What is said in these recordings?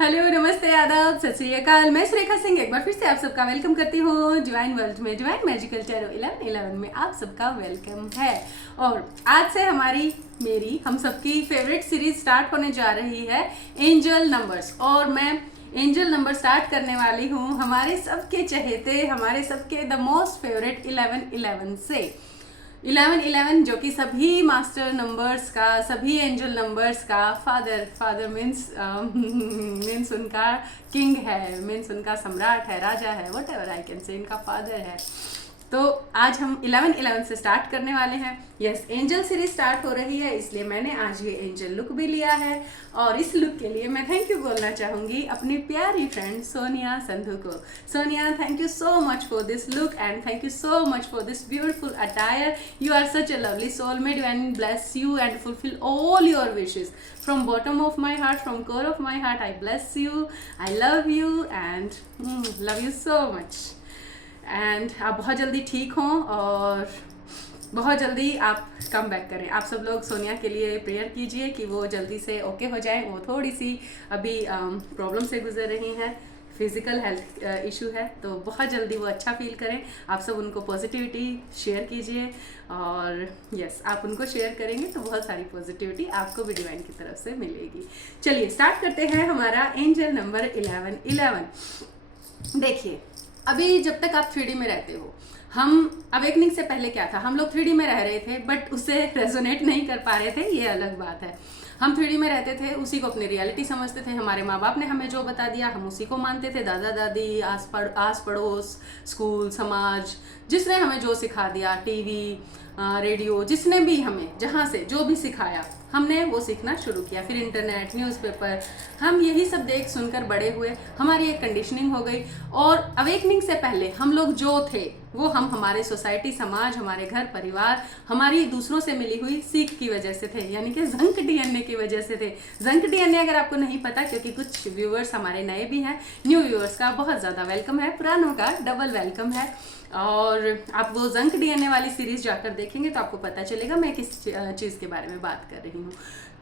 Hello, नमस्ते, आदाब, सत श्री अकाल। मैं सुरेखा सिंह एक बार फिर से आप सबका वेलकम करती हूँ डिवाइन वर्ल्ड में। डिवाइन मैजिकल टैरो 11 में आप सबका वेलकम है। और आज से हम सबकी फेवरेट सीरीज स्टार्ट होने जा रही है, एंजल नंबर्स। और मैं एंजल नंबर स्टार्ट करने वाली हूँ हमारे सबके चहेते, हमारे सबके द मोस्ट फेवरेट 11 से। 11 जो कि सभी मास्टर नंबर्स का, सभी एंजल नंबर्स का फादर मीन्स उनका किंग है, मीन्स उनका सम्राट है, राजा है, what ever I can say, इनका फादर है। तो आज हम 11 से स्टार्ट करने वाले हैं। यस, एंजल सीरीज स्टार्ट हो रही है, इसलिए मैंने आज ये एंजल लुक भी लिया है। और इस लुक के लिए मैं थैंक यू बोलना चाहूंगी अपनी प्यारी फ्रेंड सोनिया संधू को। Sonia, thank you so much for this look and thank you so much for this beautiful attire. You are such a lovely soul. May divine bless you and fulfill all your wishes. From bottom of my heart, from core of my heart, I bless you. I love you and love you so much. And आप बहुत जल्दी ठीक हों और बहुत जल्दी आप come back करें। आप सब लोग सोनिया के लिए प्रेयर कीजिए कि वो जल्दी से ओके हो जाए। वो थोड़ी सी अभी प्रॉब्लम से गुजर रही हैं, फिजिकल हेल्थ इशू है, तो बहुत जल्दी वो अच्छा फील करें। आप सब उनको पॉजिटिविटी शेयर कीजिए और यस, आप उनको शेयर करेंगे तो बहुत सारी पॉजिटिविटी आपको भी डिवाइन की तरफ से मिलेगी। चलिए स्टार्ट करते हैं हमारा एंजल नंबर 11। देखिए, अभी जब तक आप 3D में रहते हो, हम अवेकनिंग से पहले क्या था, हम लोग 3D में रह रहे थे बट उससे रेजोनेट नहीं कर पा रहे थे, ये अलग बात है। हम 3D में रहते थे, उसी को अपनी रियलिटी समझते थे। हमारे माँ बाप ने हमें जो बता दिया हम उसी को मानते थे। दादा दादी, आस पड़ोस, स्कूल, समाज, जिसने हमें जो सिखा दिया, टीवी, रेडियो, जिसने भी हमें जहाँ से जो भी सिखाया, हमने वो सीखना शुरू किया। फिर इंटरनेट, न्यूज़पेपर, हम यही सब देख सुनकर बड़े हुए। हमारी एक कंडीशनिंग हो गई। और अवेकनिंग से पहले हम लोग जो थे वो हम हमारे सोसाइटी, समाज, हमारे घर परिवार, हमारी दूसरों से मिली हुई सीख की वजह से थे, यानी कि जंक डीएनए की वजह से थे। जंक डीएनए अगर आपको नहीं पता, क्योंकि कुछ व्यूअर्स हमारे नए भी हैं, न्यू व्यूअर्स का बहुत ज़्यादा वेलकम है, पुरानों का डबल वेलकम है। और आप वो जंक डीएनए वाली सीरीज जाकर देखेंगे तो आपको पता चलेगा मैं किस चीज़ के बारे में बात कर रही हूँ।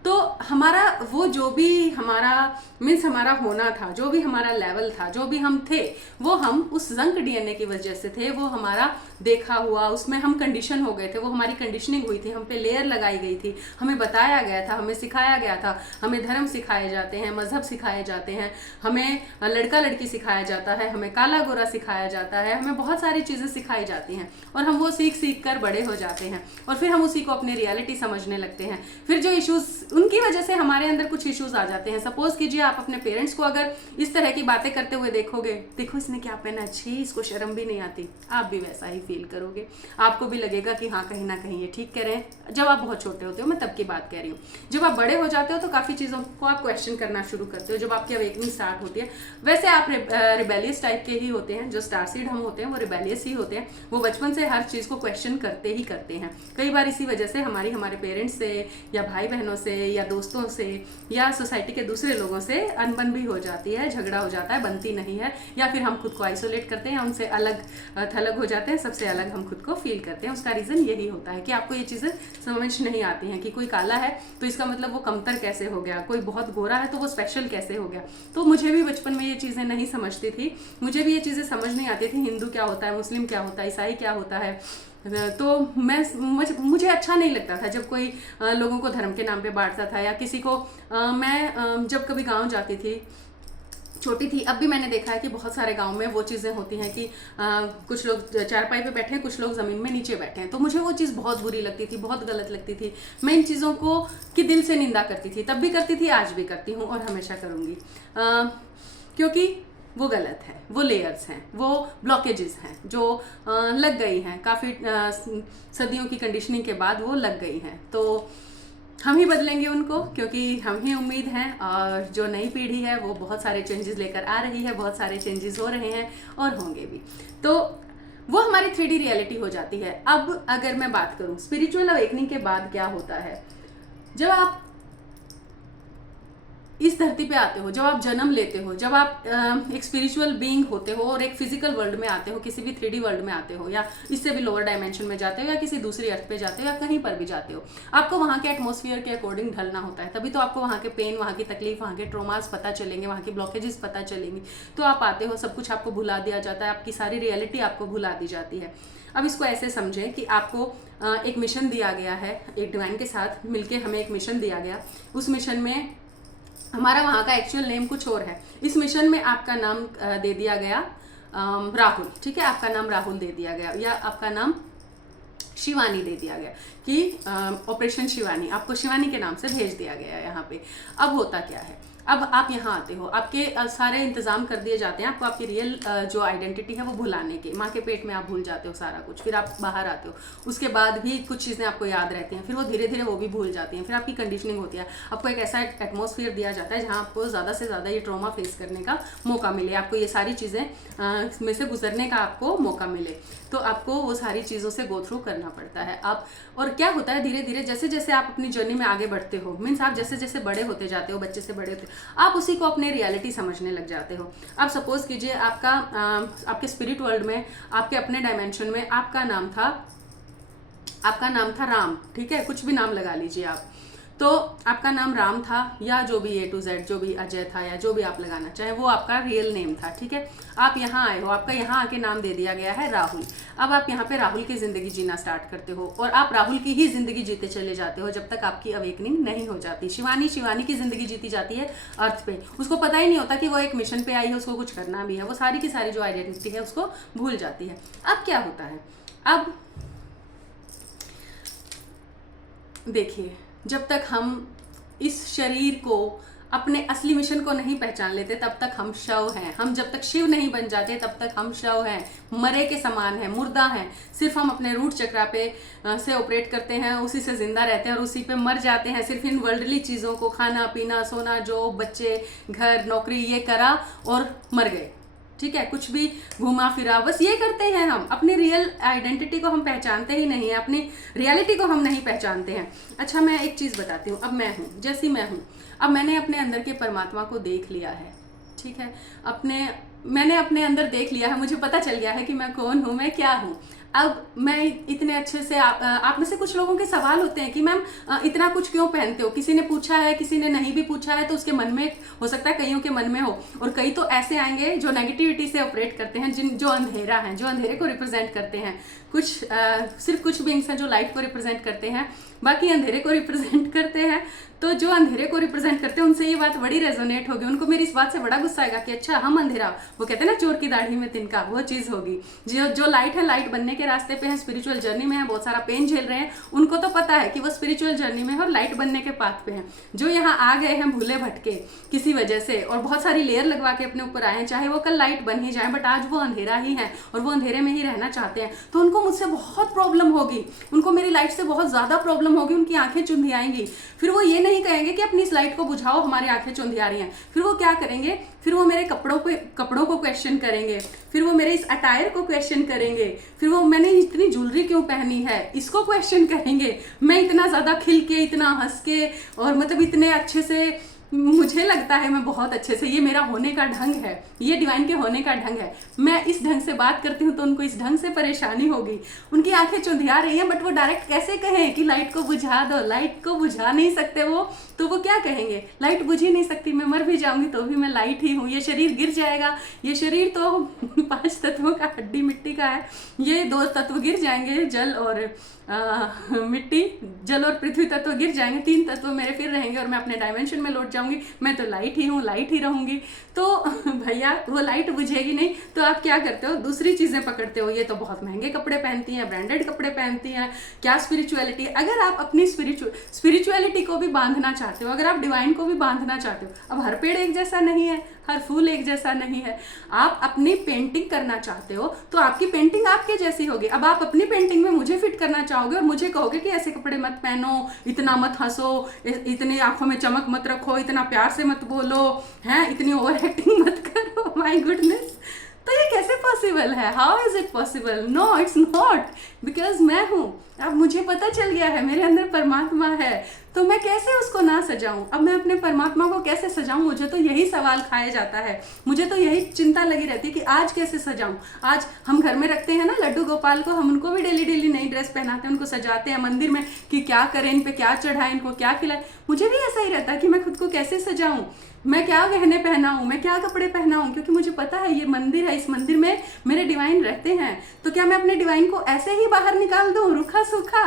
तो हमारा वो जो भी हमारा मीन्स हमारा होना था, जो भी हमारा लेवल था, जो भी हम थे, वो हम उस जंक डीएनए की वजह से थे। वो हमारा देखा हुआ, उसमें हम कंडीशन हो गए थे, वो हमारी कंडीशनिंग हुई थी, हम पे लेयर लगाई गई थी, हमें बताया गया था, हमें सिखाया गया था। हमें धर्म सिखाए जाते हैं, मजहब सिखाए जाते हैं, हमें लड़का लड़की सिखाया जाता है, हमें काला गोरा सिखाया जाता है, हमें बहुत सारी चीज़ें सिखाई जाती हैं और हम वो सीख सीख कर बड़े हो जाते हैं और फिर हम उसी को अपनी रियलिटी समझने लगते हैं। फिर जो इश्यूज, उनकी वजह से हमारे अंदर कुछ इश्यूज आ जाते हैं। सपोज कीजिए आप अपने पेरेंट्स को अगर इस तरह की बातें करते हुए देखोगे, देखो इसने क्या पहना, छी, इसको शर्म भी नहीं आती, आप भी वैसा ही फील करोगे। आपको भी लगेगा कि हाँ, कहीं ना कहीं ये ठीक कह रहे हैं। जब आप बहुत छोटे होते हो, मैं तब की बात कह रही हूँ। जब आप बड़े हो जाते हो तो काफ़ी चीज़ों को आप क्वेश्चन करना शुरू करते हो। जब आपकी अवेकनिंग स्टार्ट होती है, वैसे आप रिबेलियस टाइप के ही होते हैं। जो स्टार सीड हम होते हैं वो रिबेलियस ही होते हैं। वो बचपन से हर चीज़ को क्वेश्चन करते ही करते हैं। कई बार इसी वजह से हमारे पेरेंट्स से या भाई बहनों से या दोस्तों से या सोसाइटी के दूसरे लोगों से अनबन भी हो जाती है, झगड़ा हो जाता है, बनती नहीं है, या फिर हम खुद को आइसोलेट करते हैं, उनसे अलग थलग हो जाते हैं, सबसे अलग हम खुद को फील करते हैं। उसका रीज़न यही होता है कि आपको ये चीज़ें समझ नहीं आती हैं कि कोई काला है तो इसका मतलब वो कमतर कैसे हो गया, कोई बहुत गोरा है तो वो स्पेशल कैसे हो गया। तो मुझे भी बचपन में ये चीज़ें नहीं समझती थी, मुझे भी ये चीज़ें समझ नहीं आती थी। हिंदू क्या होता है, मुस्लिम क्या होता है, ईसाई क्या होता है। तो मुझे अच्छा नहीं लगता था जब कोई लोगों को धर्म के नाम पे बांटता था या किसी को। मैं जब कभी गांव जाती थी, छोटी थी, अब भी मैंने देखा है कि बहुत सारे गांव में वो चीज़ें होती हैं कि कुछ लोग चारपाई पे बैठे हैं, कुछ लोग ज़मीन में नीचे बैठे हैं। तो मुझे वो चीज़ बहुत बुरी लगती थी, बहुत गलत लगती थी। मैं इन चीज़ों को की दिल से निंदा करती थी, तब भी करती थी, आज भी करती हूँ और हमेशा करूँगी, क्योंकि वो गलत है, वो लेयर्स हैं, वो ब्लॉकेजेस हैं जो लग गई हैं काफ़ी सदियों की कंडीशनिंग के बाद वो लग गई हैं। तो हम ही बदलेंगे उनको, क्योंकि हम ही उम्मीद हैं। और जो नई पीढ़ी है वो बहुत सारे चेंजेस लेकर आ रही है, बहुत सारे चेंजेस हो रहे हैं और होंगे भी। तो वो हमारी 3D रियलिटी हो जाती है। अब अगर मैं बात करूं स्पिरिचुअल अवेकनिंग के बाद क्या होता है, जब आप इस धरती पे आते हो, जब आप जन्म लेते हो, जब आप एक स्पिरिचुअल बीइंग होते हो और एक फिजिकल वर्ल्ड में आते हो, किसी भी 3D वर्ल्ड में आते हो या इससे भी लोअर डायमेंशन में जाते हो या किसी दूसरी अर्थ पे जाते हो या कहीं पर भी जाते हो, आपको वहाँ के एटमॉस्फेयर के अकॉर्डिंग ढलना होता है। तभी तो आपको वहाँ के पेन, वहाँ की तकलीफ, वहाँ के ट्रोमास पता चलेंगे, वहाँ की ब्लॉकेजेस पता चलेंगी। तो आप आते हो, सब कुछ आपको भुला दिया जाता है, आपकी सारी रियलिटी आपको भुला दी जाती है। अब इसको ऐसे समझें कि आपको एक मिशन दिया गया है, एक डिवाइन के साथ मिलके हमें एक मिशन दिया गया। उस मिशन में हमारा वहाँ का एक्चुअल नेम कुछ और है। इस मिशन में आपका नाम दे दिया गया राहुल, ठीक है, आपका नाम राहुल दे दिया गया या आपका नाम शिवानी दे दिया गया कि ऑपरेशन शिवानी, आपको शिवानी के नाम से भेज दिया गया है यहाँ पे। अब होता क्या है, अब आप यहाँ आते हो, आपके सारे इंतजाम कर दिए जाते हैं आपको आपकी रियल जो आइडेंटिटी है वो भुलाने के। माँ के पेट में आप भूल जाते हो सारा कुछ, फिर आप बाहर आते हो, उसके बाद भी कुछ चीज़ें आपको याद रहती हैं, फिर वो धीरे धीरे वो भी भूल जाती हैं। फिर आपकी कंडीशनिंग होती है, आपको एक ऐसा एटमॉस्फेयर दिया जाता है जहाँ आपको ज़्यादा से ज़्यादा ये ट्रॉमा फेस करने का मौका मिले, आपको ये सारी चीज़ें में से गुजरने का आपको मौका मिले। तो आपको वो सारी चीज़ों से गो थ्रू करना पड़ता है। आप और क्या होता है, धीरे धीरे जैसे जैसे आप अपनी जर्नी में आगे बढ़ते हो, मीन्स आप जैसे जैसे बड़े होते जाते हो, बच्चे से बड़े होते, आप उसी को अपने रियलिटी समझने लग जाते हो। आप सपोज कीजिए आपके स्पिरिट वर्ल्ड में, आपके अपने डायमेंशन में आपका नाम था राम, ठीक है, कुछ भी नाम लगा लीजिए आप। तो आपका नाम राम था या जो भी A to Z, जो भी अजय था या जो भी आप लगाना चाहें, वो आपका रियल नेम था, ठीक है। आप यहाँ आए हो, आपका यहाँ आके नाम दे दिया गया है राहुल। अब आप यहाँ पे राहुल की जिंदगी जीना स्टार्ट करते हो और आप राहुल की ही जिंदगी जीते चले जाते हो जब तक आपकी अवेकनिंग नहीं हो जाती। शिवानी की जिंदगी जीती जाती है अर्थ पे, उसको पता ही नहीं होता कि वो एक मिशन पे आई है, उसको कुछ करना भी है, वो सारी की सारी जो आइडेंटिटी है उसको भूल जाती है। अब क्या होता है, अब देखिए, जब तक हम इस शरीर को, अपने असली मिशन को नहीं पहचान लेते तब तक हम शव हैं। हम जब तक शिव नहीं बन जाते तब तक हम शव हैं, मरे के समान हैं, मुर्दा हैं। सिर्फ हम अपने रूट चक्रा पे से ऑपरेट करते हैं, उसी से जिंदा रहते हैं और उसी पे मर जाते हैं। सिर्फ इन वर्ल्डली चीज़ों को, खाना पीना सोना, जॉब, बच्चे, घर, नौकरी, ये करा और मर गए, ठीक है, कुछ भी घुमा फिरा, बस ये करते हैं हम। अपनी रियल आइडेंटिटी को हम पहचानते ही नहीं है, अपनी रियलिटी को हम नहीं पहचानते हैं। अच्छा, मैं एक चीज़ बताती हूँ। अब मैं हूँ जैसी मैं हूँ, अब मैंने अपने अंदर के परमात्मा को देख लिया है, ठीक है, मैंने अपने अंदर देख लिया है, मुझे पता चल गया है कि मैं कौन हूँ, मैं क्या हूँ। अब मैं इतने अच्छे से, आप में से कुछ लोगों के सवाल होते हैं कि मैम इतना कुछ क्यों पहनते हो, किसी ने पूछा है, किसी ने नहीं भी पूछा है, तो उसके मन में हो सकता है, कईयों के मन में हो, और कई तो ऐसे आएंगे जो नेगेटिविटी से ऑपरेट करते हैं, जो अंधेरा है, जो अंधेरे को रिप्रेजेंट करते हैं। कुछ सिर्फ कुछ बीइंग्स हैं जो लाइट को रिप्रेजेंट करते हैं, बाकी अंधेरे को रिप्रेजेंट करते हैं। तो जो अंधेरे को रिप्रेजेंट करते हैं उनसे ये बात बड़ी रेजोनेट होगी, उनको मेरी इस बात से बड़ा गुस्सा आएगा कि अच्छा हम अंधेरा, वो कहते हैं ना चोर की दाढ़ी में तिनका, वो चीज़ होगी। जो लाइट है, लाइट बनने के रास्ते पे है, स्पिरिचुअल जर्नी में है, बहुत सारा पेन झेल रहे हैं, उनको तो पता है कि वो स्पिरिचुअल जर्नी में है और लाइट बनने के पाथ पे हैं। जो यहाँ आ गए हैं भूले भटके किसी वजह से और बहुत सारी लेयर लगवा के अपने ऊपर आए हैं, चाहे वो कल लाइट बन ही जाए, बट आज वो अंधेरा ही है और वो अंधेरे में ही रहना चाहते हैं, तो उनको मुझसे बहुत प्रॉब्लम होगी, उनको मेरी लाइट से बहुत ज़्यादा प्रॉब्लम होगी, उनकी आंखें चुंधियाएंगी। फिर वो ये नहीं कहेंगे कि अपनी इस लाइट को बुझाओ, हमारी आंखें चुंधिया रही हैं। फिर वो क्या करेंगे, फिर वो मेरे कपड़ों को क्वेश्चन करेंगे, फिर वो मेरे इस अटायर को क्वेश्चन करेंगे, फिर वो मैंने इतनी ज्वेलरी क्यों पहनी है इसको क्वेश्चन करेंगे, मैं इतना ज़्यादा खिल के, इतना हंस के और मतलब इतने अच्छे से, मुझे लगता है मैं बहुत अच्छे से, ये मेरा होने का ढंग है, ये डिवाइन के होने का ढंग है, मैं इस ढंग से बात करती हूँ तो उनको इस ढंग से परेशानी होगी, उनकी आंखें चुंधिया रही हैं, बट वो डायरेक्ट कैसे कहें कि लाइट को बुझा दो, लाइट को बुझा नहीं सकते वो, तो वो क्या कहेंगे, लाइट बुझ ही नहीं सकती, मैं मर भी जाऊंगी तो भी मैं लाइट ही हूँ, ये शरीर गिर जाएगा, ये शरीर तो 5 तत्वों का, हड्डी मिट्टी का है, ये 2 तत्व गिर जाएंगे, जल और मिट्टी, जल और पृथ्वी तत्व गिर जाएंगे, 3 तत्व मेरे फिर रहेंगे और मैं अपने डायमेंशन में लौट जाऊंगी, मैं तो लाइट ही हूँ, लाइट ही रहूंगी। तो भैया वो लाइट बुझेगी नहीं, तो आप क्या करते हो, दूसरी चीजें पकड़ते हो, ये तो बहुत महंगे कपड़े पहनती हैं, ब्रांडेड कपड़े पहनती हैं, क्या स्पिरिचुअलिटी। अगर आप अपनी स्पिरिचुअलिटी को भी बांधना चाहते हो, अगर आप डिवाइन को भी बांधना चाहते हो, अब हर पेड़ एक जैसा नहीं है, हर फूल एक जैसा नहीं है, आप अपनी पेंटिंग करना चाहते हो तो आपकी पेंटिंग आपके जैसी होगी। अब आप अपनी पेंटिंग में मुझे फिट करना चाहोगे और मुझे कहोगे कि ऐसे कपड़े मत पहनो, इतना मत हंसो, इतनी आंखों में चमक मत रखो, इतना प्यार से मत बोलो, हैं, इतनी ओवर एक्टिंग मत करो, माय गुडनेस, तो ये कैसे पॉसिबल है, how is it possible, no it's not, because मैं हूँ। अब मुझे पता चल गया है मेरे अंदर परमात्मा है, तो मैं कैसे उसको ना सजाऊं? अब मैं अपने परमात्मा को कैसे सजाऊं? मुझे तो यही सवाल खाया जाता है, मुझे तो यही चिंता लगी रहती है कि आज कैसे सजाऊं। आज हम घर में रखते हैं ना लड्डू गोपाल को, हम उनको भी डेली डेली नई ड्रेस पहनाते हैं, उनको सजाते हैं मंदिर में कि क्या करें, इन पे क्या चढ़ाएं, इनको क्या खिलाएं। मुझे भी ऐसा ही रहता है कि मैं खुद को कैसे सजाऊं, मैं क्या गहने पहनाऊं, मैं क्या कपड़े पहनाऊं, क्योंकि मुझे पता है ये मंदिर है, इस मंदिर में मेरे डिवाइन रहते हैं। तो क्या मैं अपने डिवाइन को ऐसे ही बाहर निकाल दूं रूखा सूखा?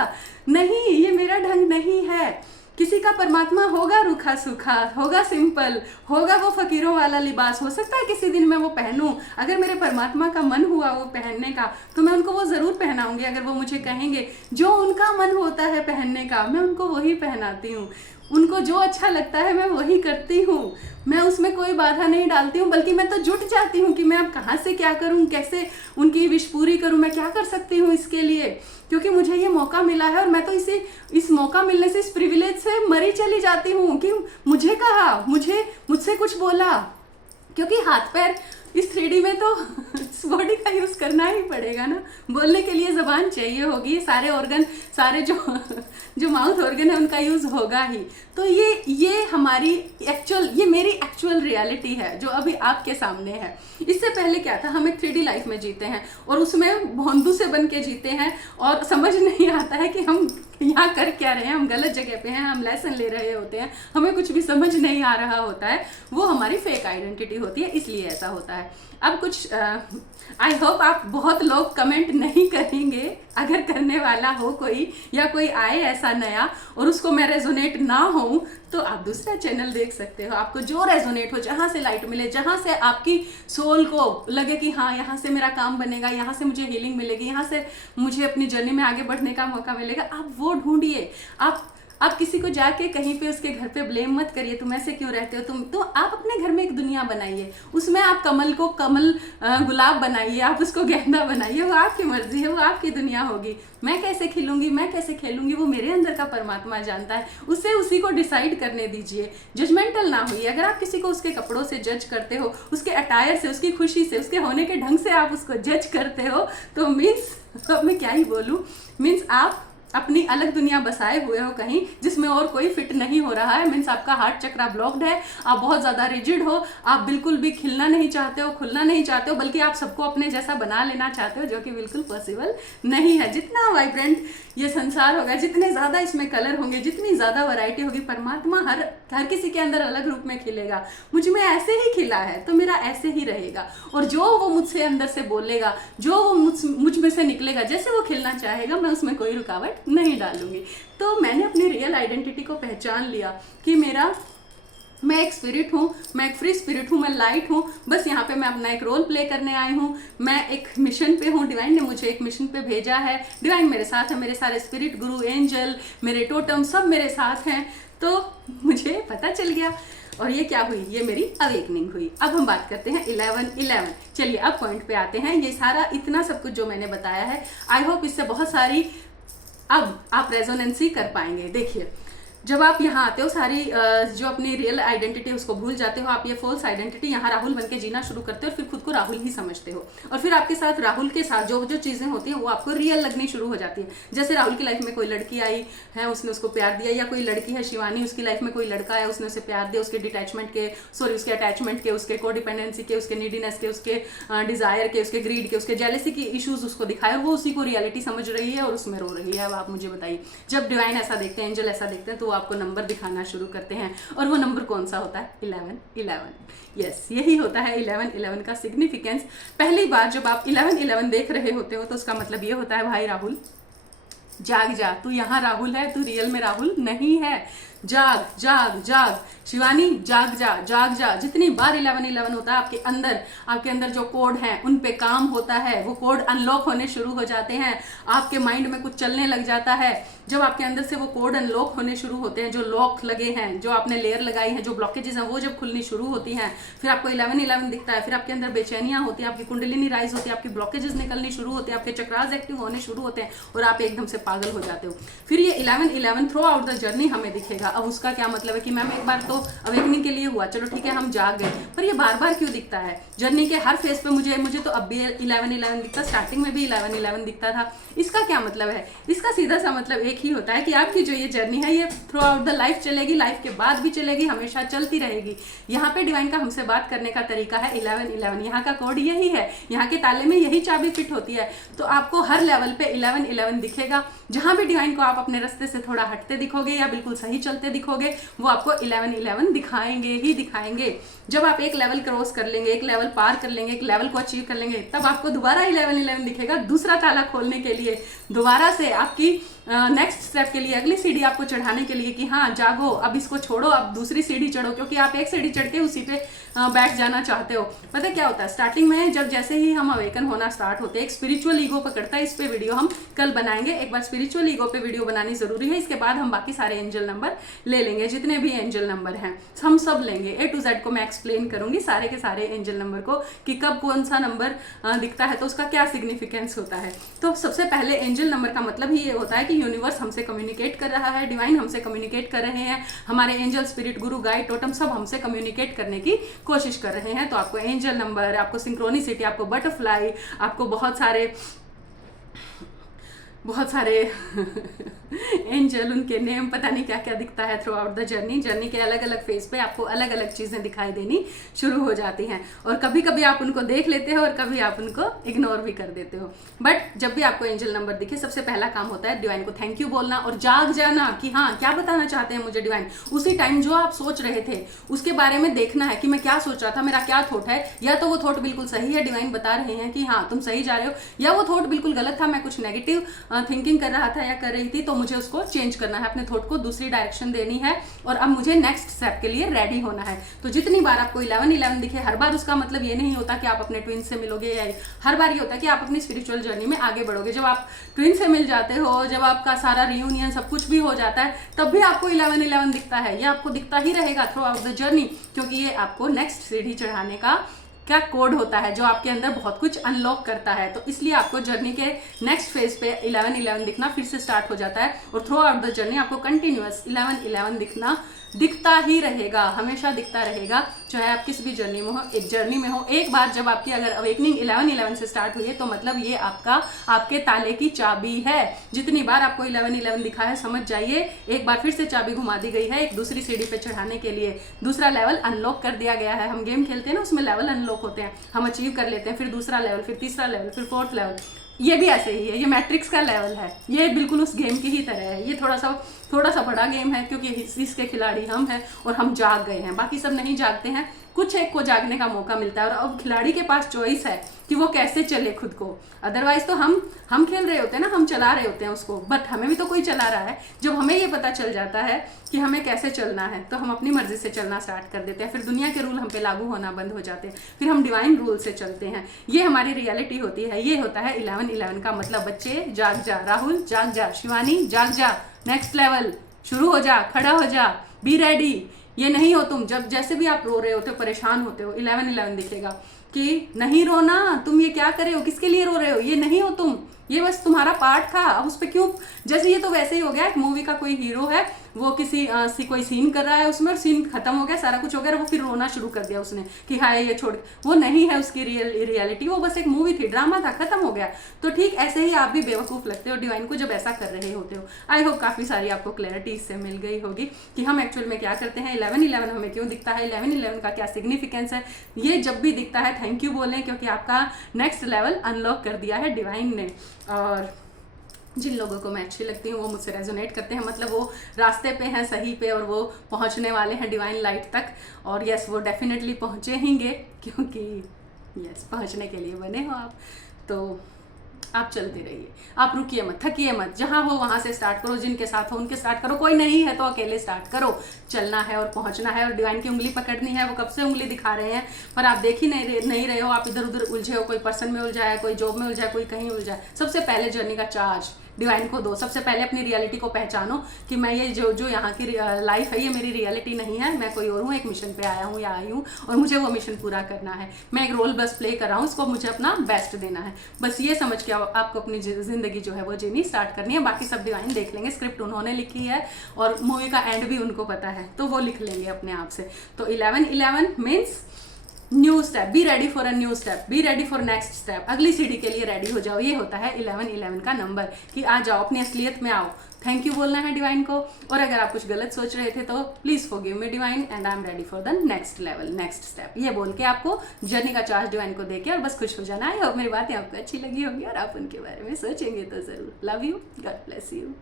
नहीं, ये मेरा ढंग नहीं है। किसी का परमात्मा होगा रूखा सूखा, होगा सिंपल, होगा वो फकीरों वाला लिबास। हो सकता है किसी दिन मैं वो पहनूं, अगर मेरे परमात्मा का मन हुआ वो पहनने का तो मैं उनको वो जरूर पहनाऊंगी। अगर वो मुझे कहेंगे, जो उनका मन होता है पहनने का मैं उनको वही पहनाती हूँ, उनको जो अच्छा लगता है मैं वही करती हूँ, मैं उसमें कोई बाधा नहीं डालती हूँ, बल्कि मैं तो जुट जाती हूँ कि मैं अब कहाँ से क्या करूँ, कैसे उनकी विश पूरी करूँ, मैं क्या कर सकती हूँ इसके लिए, क्योंकि मुझे ये मौका मिला है। और मैं तो इस मौका मिलने से, इस प्रिविलेज से मरी चली जाती हूँ कि मुझे कहा, मुझसे कुछ बोला, क्योंकि हाथ पैर इस 3D में तो इस बॉडी का यूज करना ही पड़ेगा ना, बोलने के लिए जबान चाहिए होगी, सारे ऑर्गन, सारे जो माउथ ऑर्गन है उनका यूज होगा ही। तो ये हमारी ये मेरी एक्चुअल रियलिटी है जो अभी आपके सामने है। इससे पहले क्या था, हम एक 3D लाइफ में जीते हैं और उसमें भोंदू से बन के जीते हैं और समझ नहीं आता है कि हम यहाँ कर क्या रहे हैं, हम गलत जगह पे हैं, हम लेसन ले रहे होते हैं, हमें कुछ भी समझ नहीं आ रहा होता है। वो हमारी फेक आइडेंटिटी होती है, इसलिए ऐसा होता है। अब कुछ आई होप आप बहुत लोग कमेंट नहीं करेंगे, अगर करने वाला हो कोई या कोई आए ऐसा नया और उसको मैं रेजोनेट ना हो तो आप दूसरा चैनल देख सकते हो, आपको जो रेजोनेट हो, जहां से लाइट मिले, जहां से आपकी सोल को लगे कि हाँ यहाँ से मेरा काम बनेगा, यहाँ से मुझे हीलिंग मिलेगी, यहाँ से मुझे अपनी जर्नी में आगे बढ़ने का मौका मिलेगा, आप वो ढूंढिए। आप किसी को जाके कहीं पे उसके घर पे ब्लेम मत करिए, तुम ऐसे क्यों रहते हो, तुम तो आप अपने घर में एक दुनिया बनाइए, उसमें आप कमल को गुलाब बनाइए, आप उसको गेंदा बनाइए, वो आपकी मर्जी है, वो आपकी दुनिया होगी। मैं कैसे खिलूंगी, मैं कैसे खेलूंगी, वो मेरे अंदर का परमात्मा जानता है, उससे उसी को डिसाइड करने दीजिए। जजमेंटल ना होइए। अगर आप किसी को उसके कपड़ों से जज करते हो, उसके अटायर से, उसकी खुशी से, उसके होने के ढंग से आप उसको जज करते हो, तो मीन्स मैं क्या ही बोलूं, मीन्स आप अपनी अलग दुनिया बसाए हुए हो कहीं जिसमें और कोई फिट नहीं हो रहा है। मीन्स आपका हार्ट चक्रा ब्लॉक्ड है, आप बहुत ज्यादा रिजिड हो, आप बिल्कुल भी खिलना नहीं चाहते हो, खुलना नहीं चाहते हो, बल्कि आप सबको अपने जैसा बना लेना चाहते हो, जो कि बिल्कुल पॉसिबल नहीं है। जितना वाइब्रेंट ये संसार होगा, जितने ज्यादा इसमें कलर होंगे, जितनी ज्यादा वैरायटी होगी, परमात्मा हर किसी के अंदर अलग रूप में खिलेगा। मुझ में ऐसे ही खिला है तो मेरा ऐसे ही रहेगा, और जो वो मुझसे अंदर से बोलेगा, जो वो मुझ में से निकलेगा, जैसे वो खिलना चाहेगा, मैं उसमें कोई रुकावट नहीं डालूंगी। तो मैंने अपनी रियल आइडेंटिटी को पहचान लिया कि मैं एक स्पिरिट हूँ, मैं एक फ्री स्पिरिट हूँ, मैं लाइट हूँ, बस यहाँ पे मैं अपना एक रोल प्ले करने आई हूँ, मैं एक मिशन पे हूँ, डिवाइन ने मुझे एक मिशन पे भेजा है, डिवाइन मेरे साथ है, मेरे सारे स्पिरिट, गुरु, एंजल, मेरे टोटम सब मेरे साथ हैं। तो मुझे पता चल गया, और ये क्या हुई, ये मेरी अवेकनिंग हुई। अब हम बात करते हैं 11-11। चलिए अब पॉइंट पे आते हैं। ये सारा इतना सब कुछ जो मैंने बताया है, आई होप इससे बहुत सारी अब आप रेजोनेंसी कर पाएंगे। देखिए, जब आप यहाँ आते हो, सारी जो अपनी रियल आइडेंटिटी उसको भूल जाते हो, आप ये फॉल्स आइडेंटिटी यहाँ राहुल बन के जीना शुरू करते हो, और फिर खुद को राहुल ही समझते हो, और फिर आपके साथ राहुल के साथ जो चीजें होती हैं वो आपको रियल लगनी शुरू हो जाती है। जैसे राहुल की लाइफ में कोई लड़की आई है, उसने उसको प्यार दिया, या कोई लड़की है शिवानी, उसकी लाइफ में कोई लड़का है, उसने उसे प्यार दिया, उसके उसके अटैचमेंट के, उसके कोडिपेंडेंसी के, उसके नीडीनेस के, उसके डिजायर के, उसके ग्रीड के, उसके जेलेसी की इश्यूज उसको दिखाए, और वो उसी को रियलिटी समझ रही है और उसमें रो रही है। अब आप मुझे बताइए, जब डिवाइन ऐसा देखते हैं, एंजल ऐसा देखते हैं, तो आपको नंबर दिखाना शुरू करते हैं, और वो नंबर कौन सा होता है? 11-11। यस, यही होता है 11-11 का सिग्निफिकेंस। पहली बार जब आप 11-11 देख रहे होते हो तो उसका मतलब ये होता है, भाई राहुल जाग जा, तू यहाँ राहुल है, तू रियल में राहुल नहीं है। जाग जाग जाग शिवानी, जाग जा जाग जा। जितनी बार 11-11 होता है आपके अंदर जो कोड हैं उन पे काम होता है, वो कोड अनलॉक होने शुरू हो जाते हैं, आपके माइंड में कुछ चलने लग जाता है। जब आपके अंदर से वो कोड अनलॉक होने शुरू होते हैं, जो लॉक लगे हैं, जो आपने लेयर लगाई है, जो ब्लॉकेजेस हैं, वो जब खुलनी शुरू होती हैं, फिर आपको 11-11 दिखता है, फिर आपके अंदर बेचैनियां होती हैं, आपकी कुंडलिनी राइज होती है, आपकी ब्लॉकेजेस निकलनी शुरू होते हैं, आपके चक्रास एक्टिव होने शुरू होते हैं, और आप एकदम से पागल हो जाते हो। फिर ये 11-11 थ्रू आउट द जर्नी हमें दिखेगा। अब उसका क्या मतलब है कि मैम एक बार तो अवेकनिंग के लिए हुआ, चलो ठीक है हम जाग गए, पर ये बार बार क्यों दिखता है जर्नी के हर फेज पे? मुझे तो अब भी 11-11 दिखता, स्टार्टिंग में भी 11-11 दिखता था। इसका क्या मतलब है? इसका सीधा सा मतलब एक ही होता है कि आपकी जो ये जर्नी है ये थ्रू आउट द लाइफ चलेगी, लाइफ के बाद भी चलेगी, हमेशा चलती रहेगी। यहाँ पे डिवाइन का हमसे बात करने का तरीका है 11-11, यहाँ का कोड यही है, यहाँ के ताले में यही चाबी फिट होती है। तो आपको हर लेवल पे 11-11 दिखेगा। जहां भी डिवाइन को आप अपने रास्ते से थोड़ा हटते दिखोगे या बिल्कुल सही चलते दिखोगे, वो आपको 11-11 दिखाएंगे ही दिखाएंगे। जब आप एक लेवल क्रॉस कर लेंगे, एक लेवल पार कर लेंगे, एक लेवल को अचीव कर लेंगे, तब आपको दोबारा 11-11 दिखेगा, दूसरा ताला खोलने के लिए, दोबारा से आपकी नेक्स्ट स्टेप के लिए, अगली सीढ़ी आपको चढ़ाने के लिए कि हाँ जागो, अब इसको छोड़ो, अब दूसरी सीढ़ी चढ़ो, क्योंकि आप एक सीढ़ी चढ़ के उसी पे बैठ जाना चाहते हो। पता है क्या होता है, स्टार्टिंग में जब जैसे ही हम अवेकन होना स्टार्ट होते हैं, एक स्पिरिचुअल ईगो पकड़ता है। इस पे वीडियो हम कल बनाएंगे। एक बार स्पिरिचुअल ईगो पे वीडियो बनानी जरूरी है, इसके बाद हम बाकी सारे एंजल नंबर ले लेंगे, जितने भी एंजल नंबर हैं हम सब लेंगे। A to Z को मैं एक्सप्लेन करूंगी, सारे के सारे एंजल नंबर को, कि कब कौन सा नंबर दिखता है तो उसका क्या सिग्निफिकेंस होता है। तो सबसे पहले एंजल नंबर का मतलब ही ये होता है कि यूनिवर्स हमसे कम्युनिकेट कर रहा है, डिवाइन हमसे कम्युनिकेट कर रहे हैं, हमारे एंजल, स्पिरिट, गुरु, गाइड, टोटम सब हमसे कम्युनिकेट करने की कोशिश कर रहे हैं। तो आपको एंजल नंबर, आपको सिंक्रोनिसिटी, आपको बटरफ्लाई, आपको बहुत सारे एंजल, उनके नेम, पता नहीं क्या क्या दिखता है थ्रू आउट द जर्नी के अलग अलग फेज पे आपको अलग अलग चीजें दिखाई देनी शुरू हो जाती हैं। और कभी कभी आप उनको देख लेते हो और कभी आप उनको इग्नोर भी कर देते हो। बट जब भी आपको एंजल नंबर दिखे, सबसे पहला काम होता है डिवाइन को थैंक यू बोलना और जाग जाना कि हाँ क्या बताना चाहते हैं मुझे डिवाइन। उसी टाइम जो आप सोच रहे थे उसके बारे में देखना है कि मैं क्या सोच रहा था, मेरा क्या थॉट है। या तो वो थॉट बिल्कुल सही है, डिवाइन बता रहे हैं कि हाँ तुम सही जा रहे हो, या वो थॉट बिल्कुल गलत था, मैं कुछ नेगेटिव थिंकिंग कर रहा था या कर रही थी, तो मुझे उसको चेंज करना है, अपने थॉट को दूसरी डायरेक्शन देनी है और अब मुझे नेक्स्ट स्टेप के लिए रेडी होना है। तो जितनी बार आपको 11-11 दिखे, हर बार उसका मतलब ये नहीं होता कि आप अपने ट्विन से मिलोगे, या हर बार ये होता है कि आप अपनी स्पिरिचुअल जर्नी में आगे बढ़ोगे। जब आप ट्विन से मिल जाते हो, जब आपका सारा रियूनियन सब कुछ भी हो जाता है, तब भी आपको 11-11 दिखता है। ये आपको दिखता ही रहेगा थ्रू आउट द जर्नी, क्योंकि ये आपको नेक्स्ट सीढ़ी चढ़ाने का क्या कोड होता है जो आपके अंदर बहुत कुछ अनलॉक करता है। तो इसलिए आपको जर्नी के नेक्स्ट फेज पे 11-11 दिखना फिर से स्टार्ट हो जाता है और थ्रू आउट द जर्नी आपको कंटिन्यूअस 11-11 दिखता ही रहेगा, हमेशा दिखता रहेगा, चाहे आप किस भी जर्नी में हो। एक जर्नी में हो, एक बार जब आपकी अगर अवेकनिंग 11-11 से स्टार्ट हुई है तो मतलब ये आपके ताले की चाबी है। जितनी बार आपको 11-11 दिखा है, समझ जाइए एक बार फिर से चाबी घुमा दी गई है एक दूसरी सीढ़ी पे चढ़ाने के लिए। दूसरा लेवल अनलॉक कर दिया गया है। हम गेम खेलते हैं ना, उसमें लेवल अनलॉक होते हैं, हम अचीव कर लेते हैं, फिर दूसरा लेवल, फिर तीसरा लेवल, फिर फोर्थ लेवल। ये भी ऐसे ही है, ये मैट्रिक्स का लेवल है, ये बिल्कुल उस गेम की ही तरह है। ये थोड़ा सा बड़ा गेम है क्योंकि इसके खिलाड़ी हम हैं और हम जाग गए हैं, बाकी सब नहीं जागते हैं, कुछ एक को जागने का मौका मिलता है। और अब खिलाड़ी के पास चॉइस है कि वो कैसे चले खुद को। अदरवाइज तो हम खेल रहे होते हैं ना, हम चला रहे होते हैं उसको, बट हमें भी तो कोई चला रहा है। जब हमें ये पता चल जाता है कि हमें कैसे चलना है तो हम अपनी मर्जी से चलना स्टार्ट कर देते हैं। फिर दुनिया के रूल हम पे लागू होना बंद हो जाते हैं, फिर हम डिवाइन रूल से चलते हैं। ये हमारी रियलिटी होती है। ये होता है 11-11 का मतलब। बच्चे जाग जा, राहुल जाग जा, शिवानी जाग जा, नेक्स्ट लेवल शुरू हो जा, खड़ा हो जा, बी रेडी। ये नहीं हो तुम, जब जैसे भी आप रो रहे होते हो, परेशान होते हो, 11-11 दिखेगा कि नहीं रोना, तुम ये क्या कर रहे हो, किसके लिए रो रहे हो, ये नहीं हो तुम, ये बस तुम्हारा पार्ट था। अब उस पर क्यों, जैसे ये तो वैसे ही हो गया, एक मूवी का कोई हीरो है, वो किसी कोई सीन कर रहा है उसमें, और सीन खत्म हो गया, सारा कुछ हो गया, और वो फिर रोना शुरू कर दिया उसने कि हाय ये छोड़। वो नहीं है उसकी रियलिटी, वो बस एक मूवी थी, ड्रामा था, खत्म हो गया। तो ठीक ऐसे ही आप भी बेवकूफ लगते हो डिवाइन को जब ऐसा कर रहे होते हो। आई होप काफी सारी आपको क्लैरिटी इससे मिल गई होगी कि हम एक्चुअल में क्या करते हैं, 11-11 हमें क्यों दिखता है, 11-11 का क्या सिग्निफिकेंस है। ये जब भी दिखता है थैंक यू बोलें, क्योंकि आपका नेक्स्ट लेवल अनलॉक कर दिया है डिवाइन ने। और जिन लोगों को मैं अच्छी लगती हूँ वो मुझसे रेजोनेट करते हैं, मतलब वो रास्ते पे हैं, सही पे, और वो पहुँचने वाले हैं डिवाइन लाइट तक। और यस, वो डेफिनेटली पहुँचेंगे, क्योंकि यस पहुँचने के लिए बने हो आप। तो आप चलते रहिए, आप रुकिए मत, थकिए मत, जहाँ हो वहाँ से स्टार्ट करो, जिनके साथ हो उनके स्टार्ट करो, कोई नहीं है तो अकेले स्टार्ट करो। चलना है और पहुँचना है, और डिवाइन की उंगली पकड़नी है। वो कब से उंगली दिखा रहे हैं पर आप देख ही नहीं रहे हो, आप इधर उधर उलझे हो, कोई पर्सन में उलझा है, कोई जॉब में उलझा है, कोई कहीं उलझा है। सबसे पहले जर्नी का चार्ज डिवाइन को दो। सबसे पहले अपनी रियलिटी को पहचानो कि मैं ये जो यहाँ की लाइफ है ये मेरी रियलिटी नहीं है, मैं कोई और हूँ, एक मिशन पे आया हूँ या आई हूँ और मुझे वो मिशन पूरा करना है। मैं एक रोल बस प्ले कर रहा हूँ, उसको मुझे अपना बेस्ट देना है। बस ये समझ के आपको अपनी जिंदगी जो है वो जीनी स्टार्ट करनी है। बाकी सब डिवाइन देख लेंगे, स्क्रिप्ट उन्होंने लिखी है और मूवी का एंड भी उनको पता है, तो वो लिख लेंगे अपने आप से। तो 11-11 means new step, be ready for a new step, be ready for next step, अगली सीढ़ी के लिए रेडी हो जाओ। ये होता है 11-11 का नंबर कि आ जाओ, अपनी असलियत में आओ। थैंक यू बोलना है डिवाइन को। और अगर आप कुछ गलत सोच रहे थे तो please forgive me divine and I am ready for the next level, next step. ये बोल के आपको जर्नी का चार्ज डिवाइन को देके और बस खुश हो जाना है। और मेरी बातें आपको अच्छी लगी होगी और आप उनके बारे में सोचेंगे तो जरूर। Love you, God bless you.